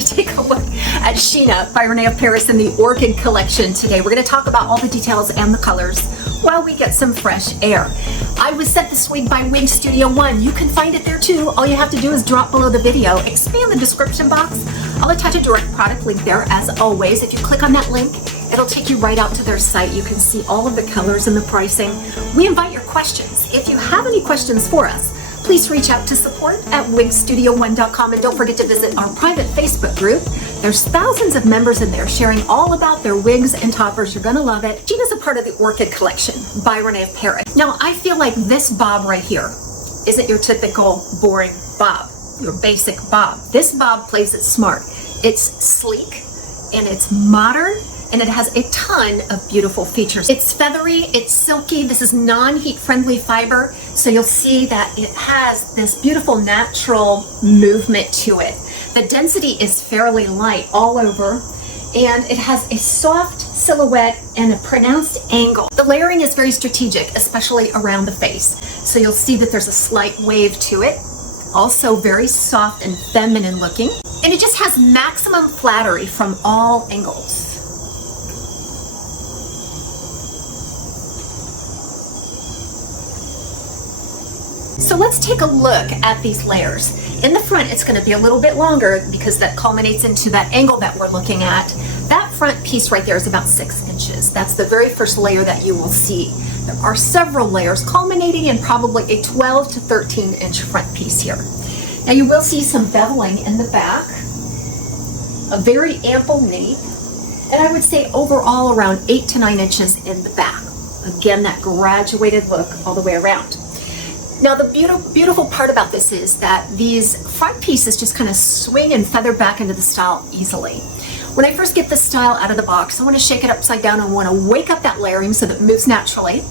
Take a look at Sheena by Rene of Paris in the Orchid collection today. We're going to talk about all the details and the colors while we get some fresh air. I was sent this wig by Wig Studio One. You can find it there too. All you have to do is drop below the video, expand the description box. I'll attach a direct product link there as always. If you click on that link, it'll take you right out to their site. You can see all of the colors and the pricing. We invite your questions. If you have any questions for us, please reach out to support@wigstudio1.com, and don't forget to visit our private Facebook group. There's thousands of members in there sharing all about their wigs and toppers. You're gonna love it. Sheena's a part of the Orchid collection by Rene of Paris. Now, I feel like this bob right here isn't your typical boring bob, your basic bob. This bob plays it smart. It's sleek and it's modern, and it has a ton of beautiful features. It's feathery, it's silky. This is non-heat friendly fiber, so you'll see that it has this beautiful natural movement to it. The density is fairly light all over, and it has a soft silhouette and a pronounced angle. The layering is very strategic, especially around the face. So you'll see that there's a slight wave to it. Also very soft and feminine looking. And it just has maximum flattery from all angles. So let's take a look at these layers. In the front, it's going to be a little bit longer because that culminates into that angle that we're looking at. That front piece right there is about 6 inches. That's the very first layer that you will see. There are several layers culminating in probably a 12 to 13 inch front piece here. Now you will see some beveling in the back, a very ample nape, and I would say overall around 8 to 9 inches in the back. Again, that graduated look all the way around. Now the beautiful part about this is that these front pieces just kind of swing and feather back into the style easily. When I first get this style out of the box, I want to shake it upside down. I want to wake up that layering so that it moves naturally.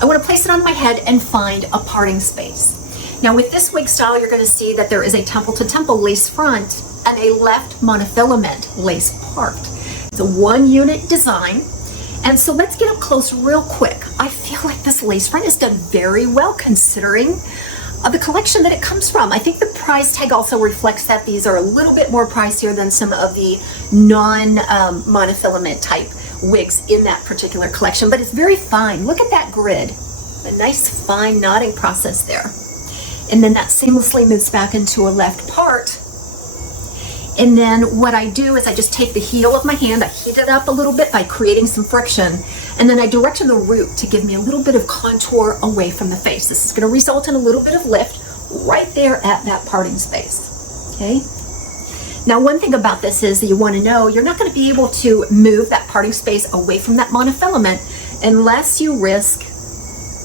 I want to place it on my head and find a parting space. Now with this wig style, you're going to see that there is a temple to temple lace front and a left monofilament lace part. It's a one unit design. And so let's get up close real quick. I feel like this lace front is done very well considering the collection that it comes from. I think the price tag also reflects that these are a little bit more pricier than some of the non-monofilament type wigs in that particular collection, but it's very fine. Look at that grid, a nice fine knotting process there. And then that seamlessly moves back into a left part. And then what I do is I just take the heel of my hand, I heat it up a little bit by creating some friction, and then I direction the root to give me a little bit of contour away from the face. This is going to result in a little bit of lift right there at that parting space. Okay. Now one thing about this is that you want to know you're not going to be able to move that parting space away from that monofilament unless you risk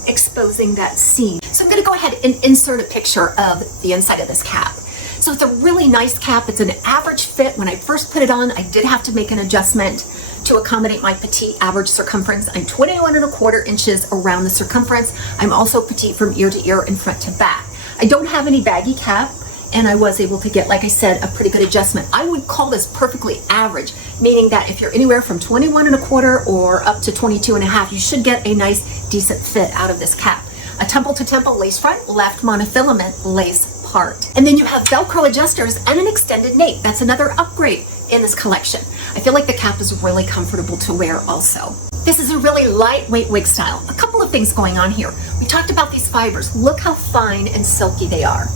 exposing that seam. So I'm going to go ahead and insert a picture of the inside of this cap. So it's a really nice cap. It's an average fit. When I first put it on, I did have to make an adjustment to accommodate my petite average circumference. I'm 21¼ inches around the circumference. I'm also petite from ear to ear and front to back. I don't have any baggy cap, and I was able to get, like I said, a pretty good adjustment. I would call this perfectly average, meaning that if you're anywhere from 21¼ or up to 22½, you should get a nice, decent fit out of this cap. A temple to temple lace front, left monofilament lace part. And then you have Velcro adjusters and an extended nape. That's another upgrade in this collection. I feel like the cap is really comfortable to wear also. This is a really lightweight wig style. A couple of things going on here. We talked about these fibers. Look how fine and silky they are.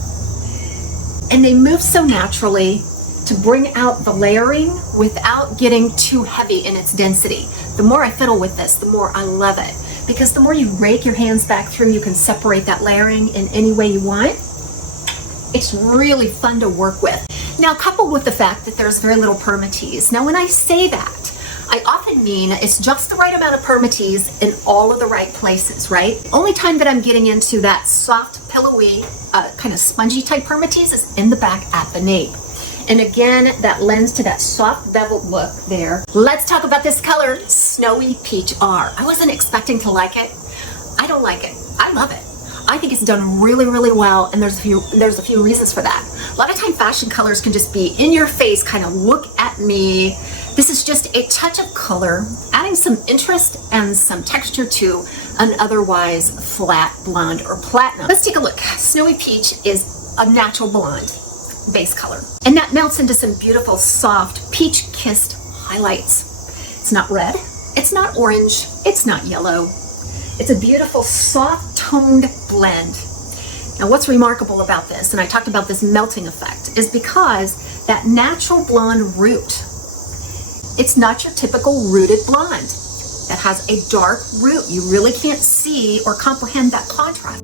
And they move so naturally to bring out the layering without getting too heavy in its density. The more I fiddle with this, the more I love it. Because the more you rake your hands back through, you can separate that layering in any way you want. It's really fun to work with. Now, coupled with the fact that there's very little permatease. Now, when I say that, I often mean it's just the right amount of permatease in all of the right places, right? Only time that I'm getting into that soft, pillowy, kind of spongy type permatease is in the back at the nape. And again, that lends to that soft beveled look there. Let's talk about this color, Snowy Peach R. I wasn't expecting to like it. I don't like it. I love it. I think it's done really, really well, and there's a few reasons for that. A lot of time fashion colors can just be in your face, kind of look at me. This is just a touch of color, adding some interest and some texture to an otherwise flat blonde or platinum. Let's take a look. Snowy Peach is a natural blonde. base color. And that melts into some beautiful, soft, peach-kissed highlights. It's not red, it's not orange, it's not yellow. It's a beautiful, soft-toned blend. Now, what's remarkable about this, and I talked about this melting effect, is because that natural blonde root, it's not your typical rooted blonde that has a dark root. You really can't see or comprehend that contrast.